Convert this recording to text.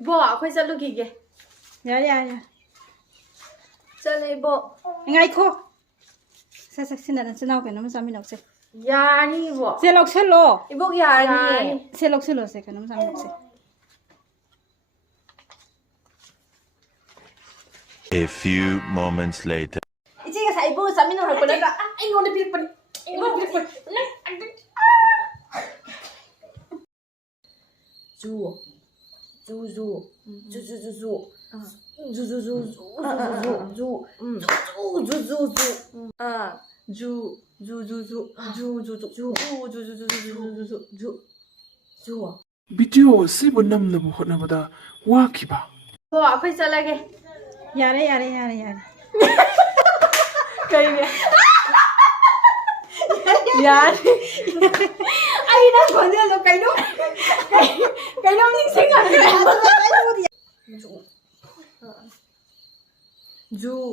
이보 아코이 잘루기게. 야야야. 잘래 이보. ngaiko. 사사 신나는 지나고 있는 사람이 없어. 야니 이보. 셀록 셀로. 이보 야니. 셀록 셀로 세 그놈 사람이 없어. A few moments later. 이제가 사이보 사미노 할 거다. 이거는 빌뻔. 이거 빌뻔. 주. 주주. 주주주주. 주주주주. 주주주주. 주주주주. 아. 주. 주주주. 주주주. 주주주주. 주. 비디오 세번 남는 호나보다 와키바. 뭐 아코이 잘라게. 야래. 그러게. 야니. 아이 나 건들어 가이노. 가이노 생각해. 주